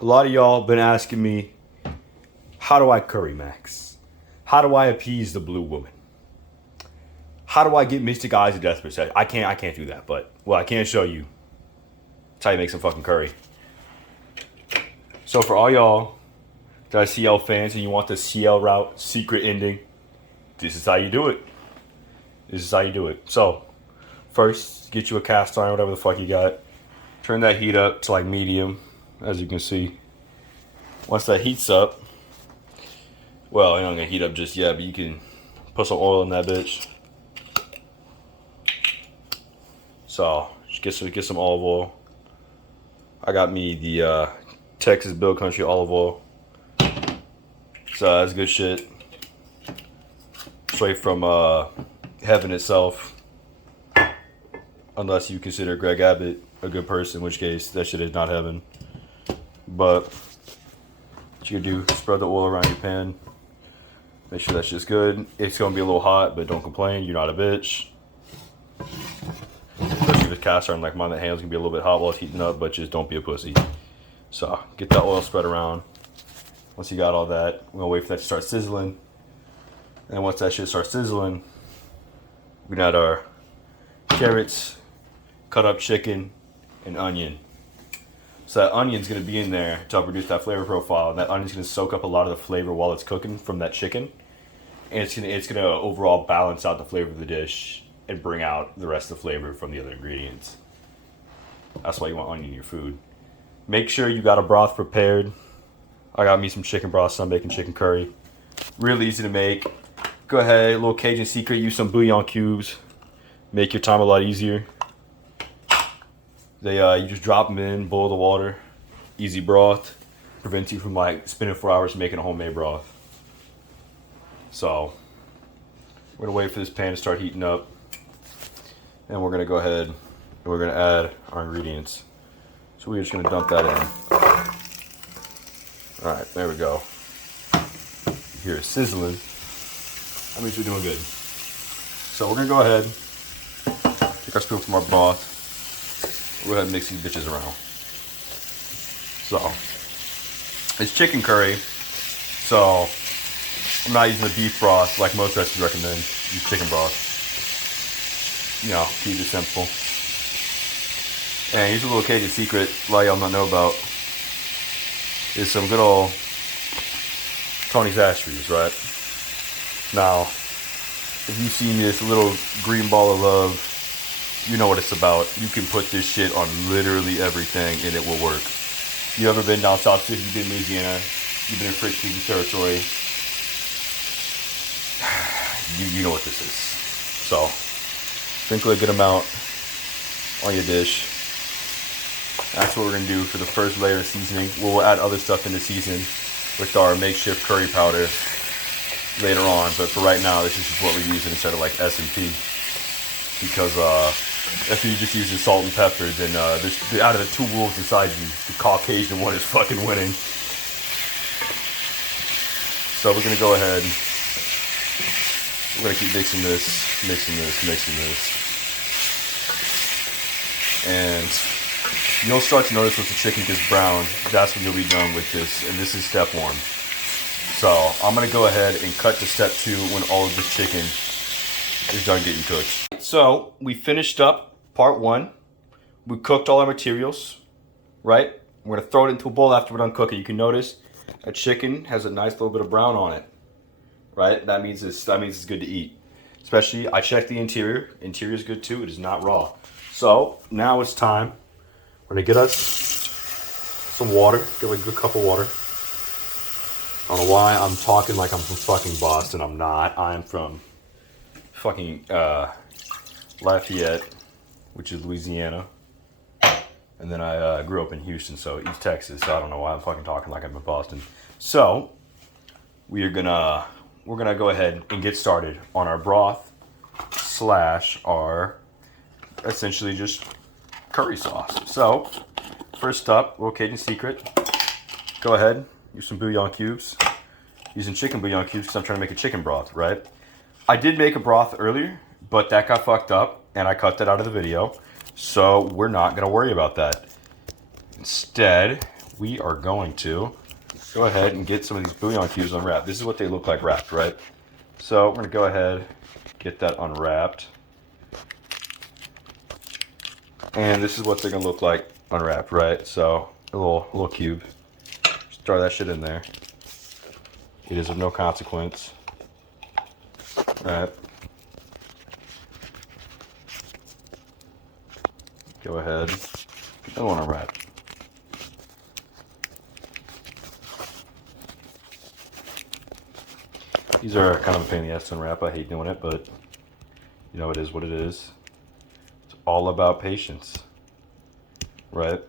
a lot of y'all been asking me, how do I curry max? How do I appease the blue woman? How do I get Mystic Eyes to Death Percent? I can't do that, but well, I can show you. That's how you make some fucking curry. So for all y'all that are CL fans and you want the Ciel Route secret ending, this is how you do it. This is how you do it. So first, get you a cast iron, whatever the fuck you got. Turn that heat up to like medium, as you can see. Once that heats up, well, you're not gonna heat up just yet, but you can put some oil in that bitch. So just get some olive oil. I got me the Texas Bill Country olive oil. So that's good shit. Straight from heaven itself. Unless you consider Greg Abbott a good person, in which case that shit is not heaven. But what you can do, spread the oil around your pan. Make sure that shit's good. It's gonna be a little hot, but don't complain. You're not a bitch. Especially with cast iron like mine, the hand's gonna be a little bit hot while it's heating up, but just don't be a pussy. So get that oil spread around. Once you got all that, we're gonna wait for that to start sizzling. And once that shit starts sizzling, we got our carrots, cut up chicken, and onion. So that onion's gonna be in there to help reduce that flavor profile. And that onion's gonna soak up a lot of the flavor while it's cooking from that chicken. And it's gonna overall balance out the flavor of the dish and bring out the rest of the flavor from the other ingredients. That's why you want onion in your food. Make sure you got a broth prepared. I got me some chicken broth, so I'm making chicken curry. Really easy to make. Go ahead, a little Cajun secret, use some bouillon cubes. Make your time a lot easier. You just drop them in, boil the water. Easy broth. Prevents you from like spending 4 hours making a homemade broth. So, we're gonna wait for this pan to start heating up. And we're gonna go ahead and we're gonna add our ingredients. So we're just gonna dump that in. Alright, there we go. You hear it sizzling. That means we're doing good. So we're gonna go ahead, take our spoon from our broth. We'll go ahead and mix these bitches around. So, it's chicken curry. So, I'm not using the beef broth like most recipes recommend. Use chicken broth. You know, keep it simple. And here's a little Cajun secret a lot of y'all not know about. Is some good old Tony's ash trees, right? Now, if you've seen this little green ball of love, you know what it's about. You can put this shit on literally everything and it will work. You ever been down south? If you've been in Louisiana, you've been in French speaking territory, you know what this is. So, sprinkle a good amount on your dish. That's what we're going to do for the first layer of seasoning. We'll add other stuff in the season with our makeshift curry powder later on. But for right now, this is just what we're using instead of like S&P. Because if you just use the salt and pepper, then out of the two wolves inside you, the Caucasian one is fucking winning. So we're going to go ahead. We're going to keep mixing this. And you'll start to notice once the chicken gets brown, that's when you'll be done with this. And this is step one. So I'm going to go ahead and cut to step two when all of this chicken is done getting cooked. So we finished up part one. We cooked all our materials, right? We're going to throw it into a bowl after we're done cooking. You can notice that chicken has a nice little bit of brown on it, right? That means it's good to eat. Especially, I checked the interior. Interior is good too. It is not raw. So now it's time. We're gonna get us some water. Get like a good cup of water. I don't know why I'm talking like I'm from fucking Boston. I'm not. I'm from fucking Lafayette, which is Louisiana. And then I grew up in Houston, so East Texas. So I don't know why I'm fucking talking like I'm in Boston. So we're gonna go ahead and get started on our broth / our essentially just curry sauce. So first up, little Cajun secret. Go ahead, use some bouillon cubes. Using chicken bouillon cubes because I'm trying to make a chicken broth, right? I did make a broth earlier, but that got fucked up and I cut that out of the video. So we're not gonna worry about that. Instead, we are going to go ahead and get some of these bouillon cubes unwrapped. This is what they look like wrapped, right? So we're gonna go ahead, get that unwrapped. And this is what they're gonna look like unwrapped, right? So a little cube. Just throw that shit in there. It is of no consequence. Right. Go ahead. Get that one unwrapped. These are kind of a pain in the ass to unwrap. I hate doing it, but you know, it is what it is. It's all about patience, right?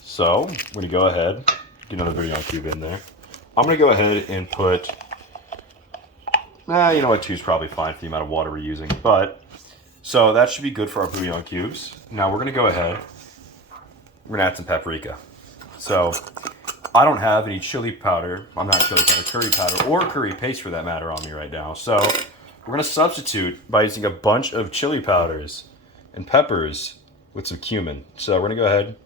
So we're gonna go ahead, get another bouillon cube in there. I'm gonna go ahead and put, you know what, 2 is probably fine for the amount of water we're using, but so that should be good for our bouillon cubes. Now we're gonna go ahead, we're gonna add some paprika. So I don't have any chili powder, I'm not chili powder, curry powder, or curry paste for that matter on me right now. So we're gonna substitute by using a bunch of chili powders and peppers with some cumin. So we're gonna go ahead,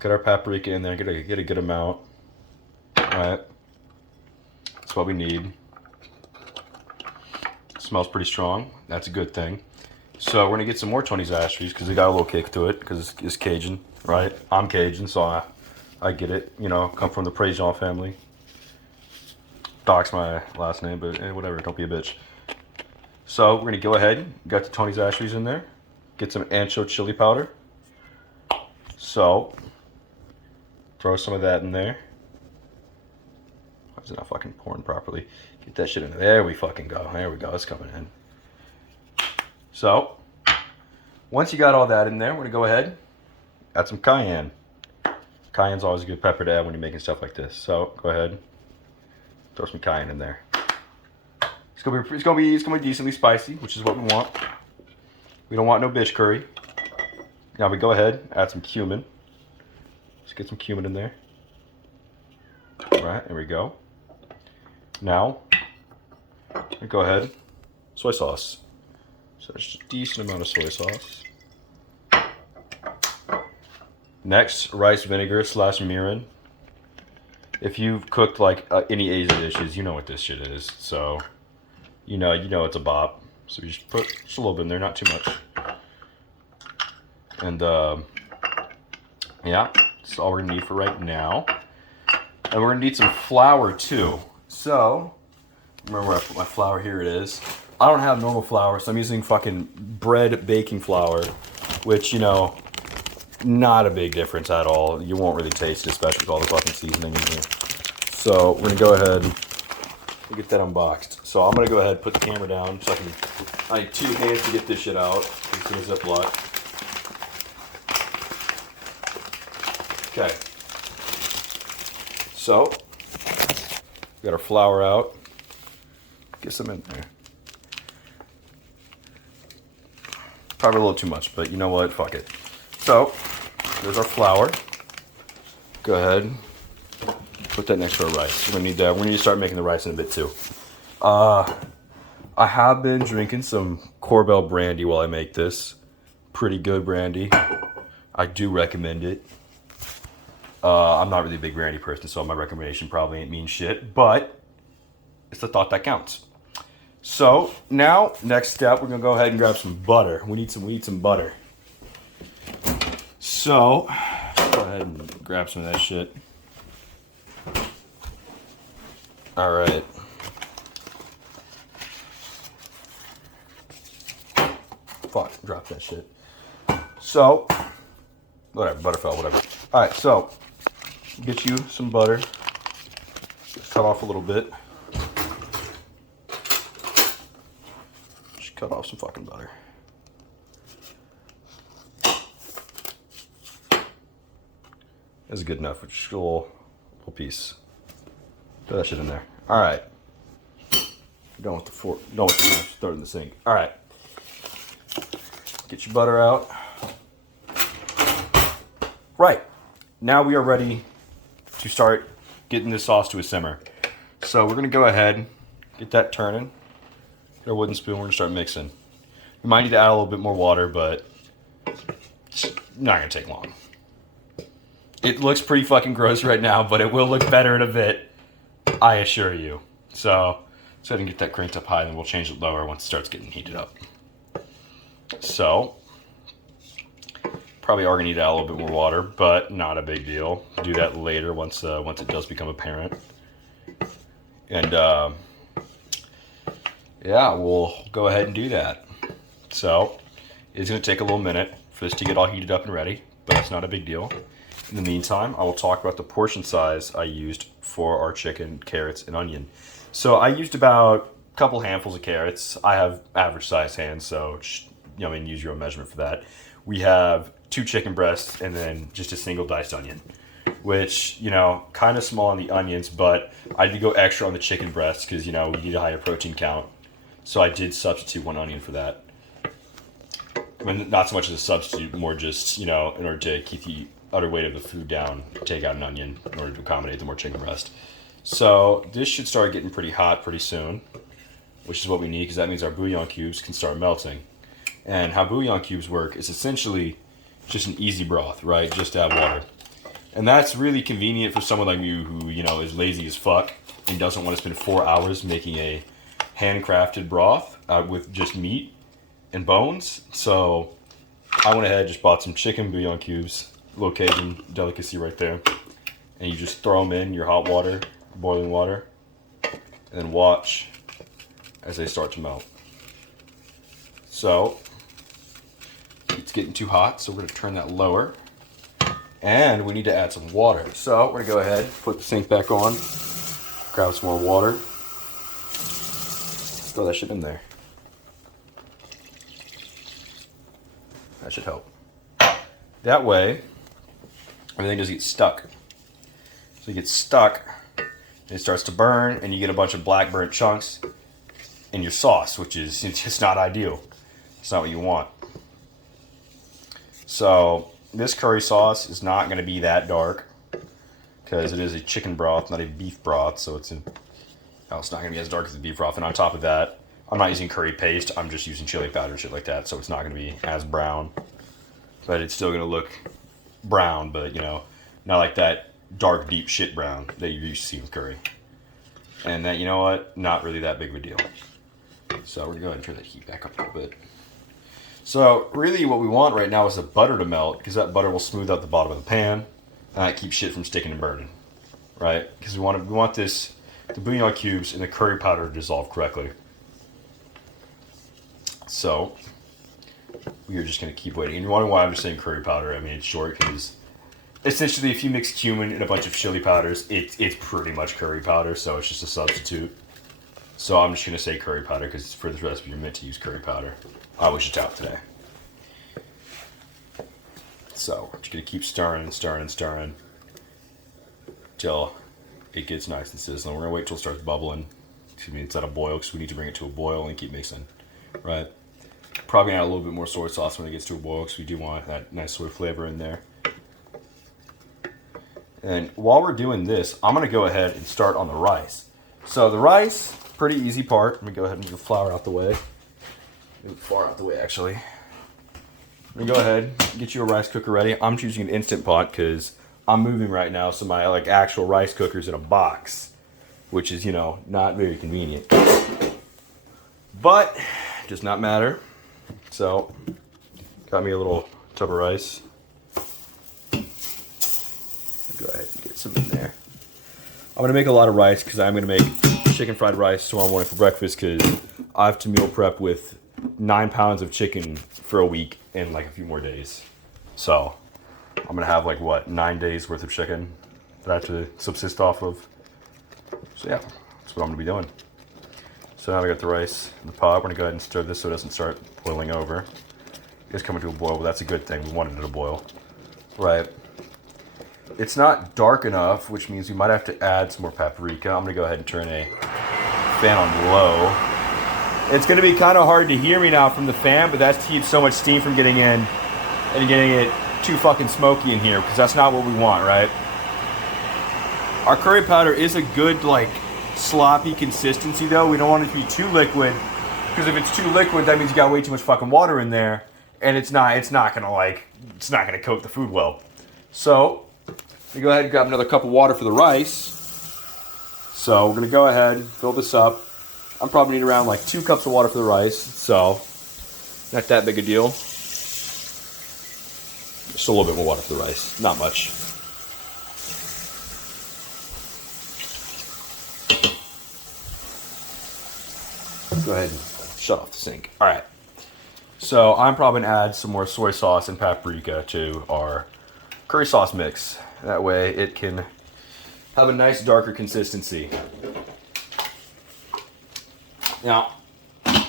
cut our paprika in there, get a good amount. All right, that's what we need. Smells pretty strong, that's a good thing. So we're gonna get some more Tony's Ashby's because they got a little kick to it because it's Cajun, right? I'm Cajun, so I get it, you know, come from the Prejean family. Doc's my last name, but whatever, don't be a bitch. So we're gonna go ahead, got the Tony's Ashby's in there, get some ancho chili powder. So, throw some of that in there. Why is it not fucking pouring properly? Get that shit in there. There we fucking go. There we go, it's coming in. So, once you got all that in there, we're gonna go ahead, add some cayenne. Cayenne's always a good pepper to add when you're making stuff like this. So go ahead, throw some cayenne in there. It's gonna be decently spicy, which is what we want. We don't want no bitch curry. Now we go ahead, add some cumin. Let's get some cumin in there. All right, there we go. Now, we go ahead, soy sauce. So there's a decent amount of soy sauce. Next, rice vinegar / mirin. If you've cooked like any Asian dishes, you know what this shit is. So, you know it's a bop. So you just put just a little bit in there, not too much. And yeah, that's all we're gonna need for right now. And we're gonna need some flour too. So, remember where I put my flour? Here it is. I don't have normal flour, so I'm using fucking bread baking flour, which, you know, not a big difference at all. You won't really taste it, especially with all the fucking seasoning in here. So we're gonna go ahead and get that unboxed. So I'm gonna go ahead and put the camera down so I need 2 hands to get this shit out. It's in a Ziploc. Okay. So we got our flour out. Get some in there. Probably a little too much, but you know what? Fuck it. So there's our flour. Go ahead, put that next to our rice. We're gonna need that. We're gonna start making the rice in a bit too. I have been drinking some Korbel brandy while I make this. Pretty good brandy. I do recommend it. I'm not really a big brandy person, so my recommendation probably ain't mean shit, but it's the thought that counts. So now, next step, we're gonna go ahead and grab some butter. We need some butter. So, go ahead and grab some of that shit. All right. Fuck, drop that shit. So, whatever, butter fell, whatever. All right, so, get you some butter. Just cut off a little bit. Just cut off some fucking butter. That's good enough. Just a little piece. Throw that shit in there. All right. Done with the fork. Done with the knife. Throw it in the sink. All right. Get your butter out. Right. Now we are ready to start getting this sauce to a simmer. So we're gonna go ahead, get that turning. Get our wooden spoon. We're gonna start mixing. We might need to add a little bit more water, but it's not gonna take long. It looks pretty fucking gross right now, but it will look better in a bit, I assure you. So let's go ahead and get that cranked up high, and then we'll change it lower once it starts getting heated up. So probably are gonna need to add a little bit more water, but not a big deal. Do that later once it does become apparent. And yeah, we'll go ahead and do that. So it's gonna take a little minute for this to get all heated up and ready, but that's not a big deal. In the meantime, I will talk about the portion size I used for our chicken, carrots, and onion. So I used about a couple handfuls of carrots. I have average size hands, so use your own measurement for that. We have 2 chicken breasts and then just a single diced onion, which, kind of small on the onions, but I did go extra on the chicken breasts because, we need a higher protein count. So I did substitute 1 onion for that. I mean, not so much as a substitute, more just, in order to keep the utter weight of the food down, take out an onion in order to accommodate the more chicken breast. So this should start getting pretty hot pretty soon, which is what we need because that means our bouillon cubes can start melting. And how bouillon cubes work is essentially just an easy broth, right? Just add water. And that's really convenient for someone like you who, is lazy as fuck and doesn't want to spend 4 hours making a handcrafted broth with just meat and bones. So I went ahead and just bought some chicken bouillon cubes, little Cajun delicacy right there. And you just throw them in your hot water, boiling water, and then watch as they start to melt. So it's getting too hot, so we're going to turn that lower. And we need to add some water. So we're going to go ahead, put the sink back on, grab some more water, throw that shit in there. That should help. That way, everything doesn't get stuck. So you get stuck, and it starts to burn, and you get a bunch of black burnt chunks in your sauce, which is it's just not ideal. It's not what you want. So this curry sauce is not going to be that dark because it is a chicken broth, not a beef broth. So it's not going to be as dark as the beef broth. And on top of that, I'm not using curry paste. I'm just using chili powder and shit like that. So it's not going to be as brown, but it's still going to look brown, but not like that dark, deep shit brown that you're used to seeing with curry. And that, not really that big of a deal. So we're going to go ahead and turn that heat back up a little bit. So really what we want right now is the butter to melt because that butter will smooth out the bottom of the pan and that keeps shit from sticking and burning, right? Because we want the bouillon cubes and the curry powder to dissolve correctly. So we are just going to keep waiting. And you're wondering why I'm just saying curry powder. I mean, it's short because essentially if you mix cumin and a bunch of chili powders, it's pretty much curry powder, so it's just a substitute. So I'm just going to say curry powder because for this recipe you're meant to use curry powder. I was just out today. So we're just going to keep stirring and stirring and stirring till it gets nice and sizzling. We're going to wait till it starts bubbling. Excuse me, it's at a boil because we need to bring it to a boil and keep mixing, right? Probably add a little bit more soy sauce when it gets to a boil because we do want that nice soy flavor in there. And while we're doing this, I'm going to go ahead and start on the rice. So the rice, pretty easy part. Let me go ahead and move the flour out the way. Move far out the way, actually. Let me go ahead, get you a rice cooker ready. I'm choosing an Instant Pot because I'm moving right now, so my actual rice cooker's in a box, which is, not very convenient. But it does not matter. So, got me a little tub of rice. Go ahead and get some in there. I'm going to make a lot of rice because I'm going to make chicken fried rice tomorrow morning for breakfast because I have to meal prep with 9 pounds of chicken for a week and a few more days. So I'm going to have 9 days worth of chicken that I have to subsist off of. So yeah, that's what I'm going to be doing. So now we got the rice in the pot. We're going to go ahead and stir this so it doesn't start boiling over. It's coming to a boil, but that's a good thing. We wanted it to boil. Right. It's not dark enough, which means we might have to add some more paprika. I'm going to go ahead and turn a fan on low. It's going to be kind of hard to hear me now from the fan, but that's to keep so much steam from getting in and getting it too fucking smoky in here, because that's not what we want, right? Our curry powder is a good, sloppy consistency, though. We don't want it to be too liquid, because if it's too liquid, that means you got way too much fucking water in there, and it's not gonna coat the food well. So me go ahead and grab another cup of water for the rice. So we're going to go ahead and fill this up. I'm probably need around like 2 cups of water for the rice, so not that big a deal. Just a little bit more water for the rice, not much. Go ahead and shut off the sink. All right. So I'm probably going to add some more soy sauce and paprika to our curry sauce mix. That way it can have a nice darker consistency. Now, I'm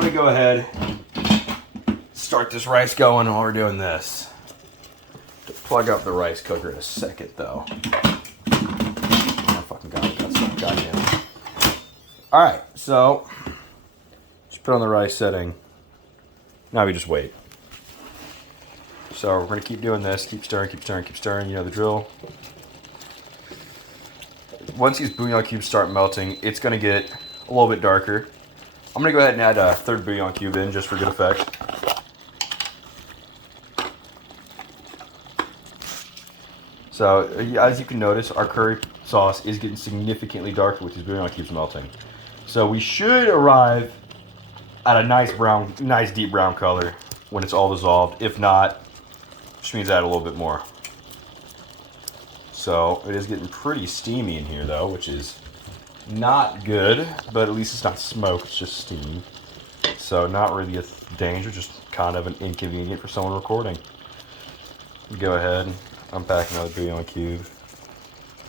going to go ahead and start this rice going while we're doing this. To plug up the rice cooker in a second though. I fucking got it. That's not goddamn. Alright, so just put on the rice setting. Now we just wait. So we're going to keep doing this. Keep stirring, keep stirring, keep stirring. You know the drill. Once these bouillon cubes start melting, it's going to get a little bit darker. I'm going to go ahead and add a 3rd bouillon cube in just for good effect. So as you can notice, our curry sauce is getting significantly darker with these bouillon cubes melting. So we should arrive at a nice deep brown color when it's all dissolved. If not, which means add a little bit more. So it is getting pretty steamy in here though, which is not good, but at least it's not smoke, it's just steam. So not really a danger, just kind of an inconvenient for someone recording. Go ahead and unpack another bouillon cube.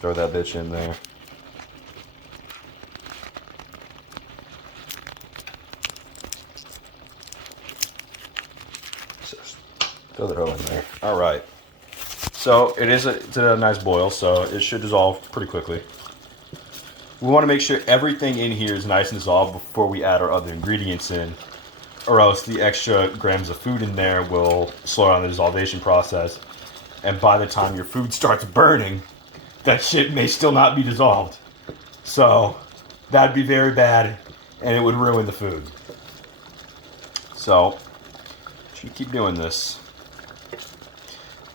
Throw that bitch in there. Throw that all in there. All right. So it's a nice boil, so it should dissolve pretty quickly. We want to make sure everything in here is nice and dissolved before we add our other ingredients in, or else the extra grams of food in there will slow down the dissolvation process. And by the time your food starts burning, that shit may still not be dissolved. So that'd be very bad, and it would ruin the food. So should keep doing this.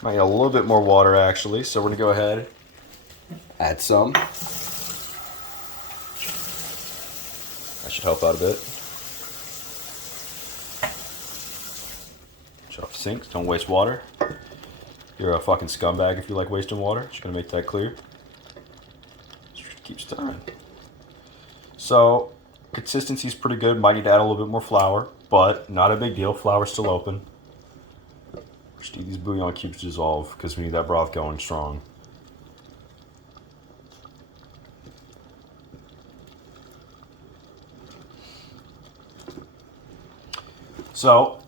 Might need a little bit more water actually, so we're gonna go ahead, add some. That should help out a bit. Shut off the sinks, don't waste water. You're a fucking scumbag if you like wasting water. Just gonna make that clear. Just keep stirring. So consistency's pretty good. Might need to add a little bit more flour, but not a big deal. Flour's still open. Just need these bouillon cubes to dissolve because we need that broth going strong. So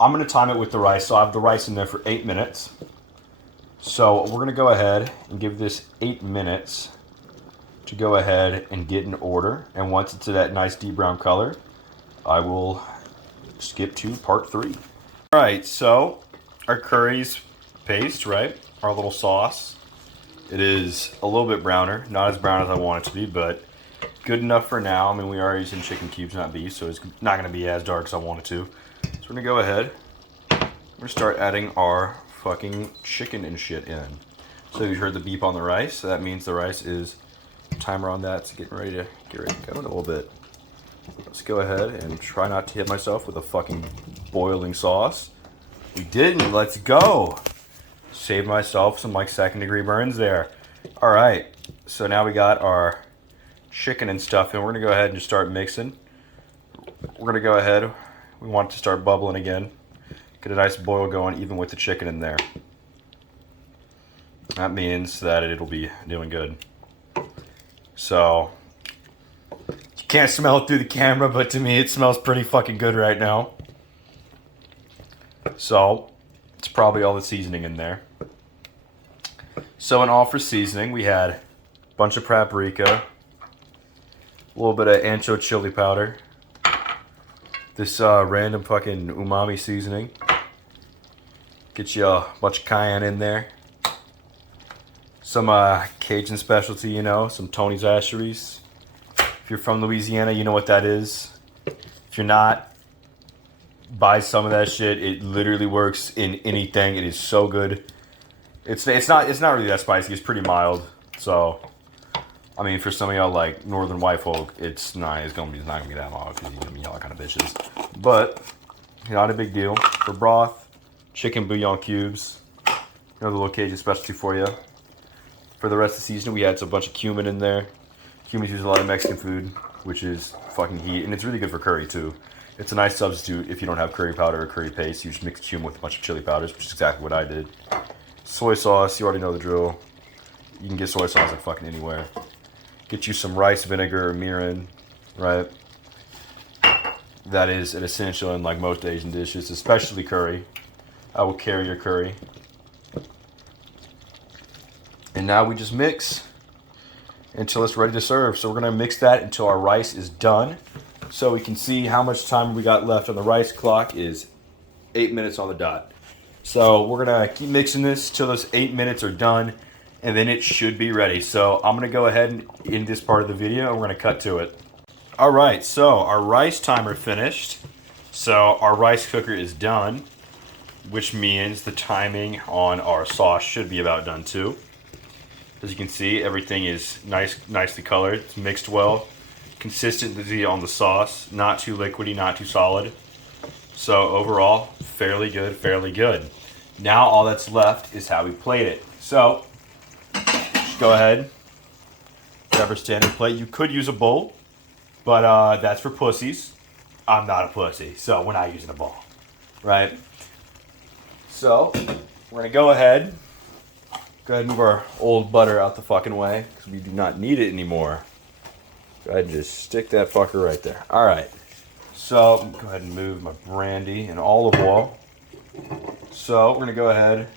I'm going to time it with the rice. So I have the rice in there for 8 minutes. So we're going to go ahead and give this 8 minutes to go ahead and get in order. And once it's to that nice deep brown color, I will skip to part 3. All right, so our curry's paste, right? Our little sauce. It is a little bit browner, not as brown as I want it to be, but good enough for now. I mean, we are using chicken cubes, not beef, so it's not going to be as dark as I want it to. So we're going to go ahead. We're going to start adding our fucking chicken and shit in. So you heard the beep on the rice. So that means the rice is, timer on that, so getting ready to go in a little bit. Let's go ahead and try not to hit myself with a fucking boiling sauce. We didn't. Let's go. Save myself some like 2nd-degree burns there. All right. So now we got our chicken and stuff, and we're gonna go ahead and just start mixing. We're gonna go ahead. We want it to start bubbling again. Get a nice boil going, even with the chicken in there. That means that it'll be doing good. So you can't smell it through the camera, but to me it smells pretty fucking good right now. So it's probably all the seasoning in there. So in all for seasoning, we had a bunch of paprika, a little bit of ancho chili powder, this random fucking umami seasoning. Get you a bunch of cayenne in there. Some Cajun specialty, you know, some Tony's Asheries. If you're from Louisiana, you know what that is. If you're not, buy some of that shit. It literally works in anything. It is so good. It's not really that spicy. It's pretty mild. So, I mean, for some of y'all like northern white folk, it's not gonna be that mild because you're gonna be all kind of bitches. But not a big deal. For broth, chicken bouillon cubes, another little Cajun specialty for you. For the rest of the season, we had a bunch of cumin in there. Cumin's used a lot of Mexican food, which is fucking heat, and it's really good for curry too. It's a nice substitute if you don't have curry powder or curry paste. You just mix cumin with a bunch of chili powders, which is exactly what I did. Soy sauce, you already know the drill. You can get soy sauce like fucking anywhere. Get you some rice vinegar or mirin, right? That is an essential in like most Asian dishes, especially curry. I will carry your curry. And now we just mix until it's ready to serve. So we're gonna mix that until our rice is done. So we can see how much time we got left on the rice clock is 8 minutes on the dot. So we're gonna keep mixing this till those 8 minutes are done, and then it should be ready. So I'm gonna go ahead and end this part of the video and we're gonna cut to it. All right, so our rice timer finished. So our rice cooker is done, which means the timing on our sauce should be about done too. As you can see, everything is nicely colored. It's mixed well. Consistency on the sauce, not too liquidy, not too solid. So overall, fairly good. Now all that's left is how we plate it. So just go ahead, grab our standard plate. You could use a bowl, but that's for pussies. I'm not a pussy, so we're not using a bowl, right? So we're gonna go ahead and move our old butter out the fucking way because we do not need it anymore. Go ahead and just stick that fucker right there. All right. So go ahead and move my brandy and olive oil. So we're gonna go ahead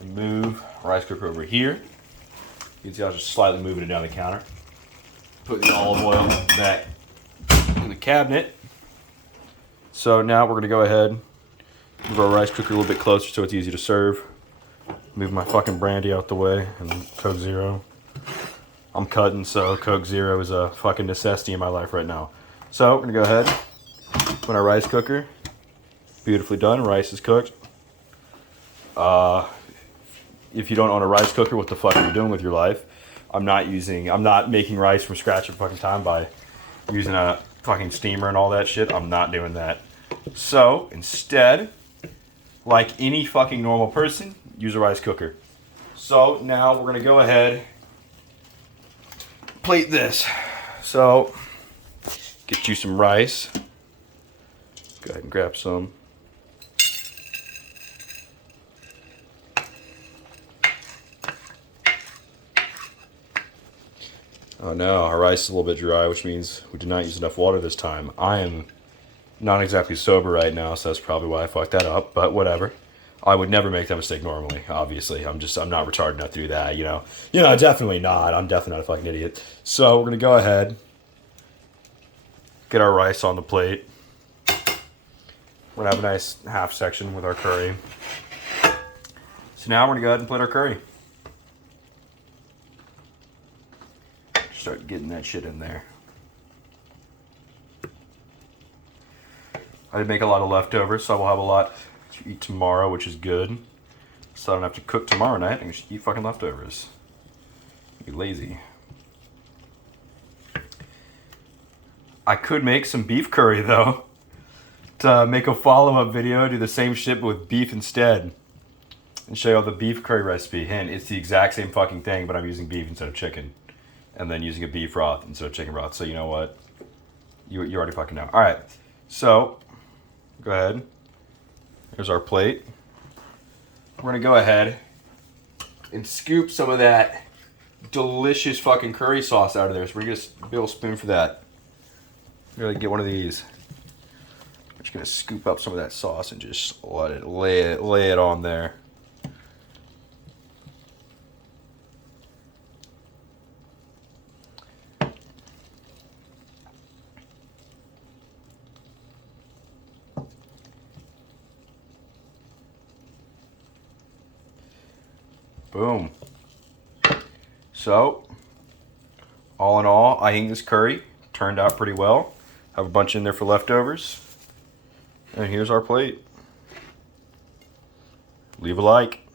and move our rice cooker over here. You can see I was just slightly moving it down the counter. Put the olive oil back in the cabinet. So now we're gonna go ahead, move our rice cooker a little bit closer so it's easy to serve. Move my fucking brandy out the way and Coke Zero. I'm cutting, so Coke Zero is a fucking necessity in my life right now. So we're gonna go ahead, put our rice cooker. Beautifully done, rice is cooked. If you don't own a rice cooker, what the fuck are you doing with your life? I'm not making rice from scratch every fucking time by using a fucking steamer and all that shit. I'm not doing that. So instead, like any fucking normal person, use a rice cooker. So now we're gonna go ahead, plate this. So get you some rice. Go ahead and grab some. Oh no, our rice is a little bit dry, which means we did not use enough water this time. I am not exactly sober right now, so that's probably why I fucked that up, but whatever. I would never make that mistake normally, obviously. I'm not retarded enough to do that, you know. Definitely not. I'm definitely not a fucking idiot. So we're gonna go ahead, get our rice on the plate. We're gonna have a nice half section with our curry. So now we're gonna go ahead and plate our curry. Start getting that shit in there. I did make a lot of leftovers, so I will have a lot to eat tomorrow, which is good. So I don't have to cook tomorrow night. I can just eat fucking leftovers. Be lazy. I could make some beef curry though. To make a follow-up video, do the same shit but with beef instead. And show you all the beef curry recipe. Hint, it's the exact same fucking thing, but I'm using beef instead of chicken. And then using a beef broth instead of chicken broth. So you know what? You already fucking know. Alright, so go ahead. Here's our plate. We're gonna go ahead and scoop some of that delicious fucking curry sauce out of there. So we're gonna get a big old spoon for that. We're gonna get one of these. We're just gonna scoop up some of that sauce and just let it lay it on there. Boom. So, all in all, I think this curry turned out pretty well. Have a bunch in there for leftovers. And here's our plate. Leave a like.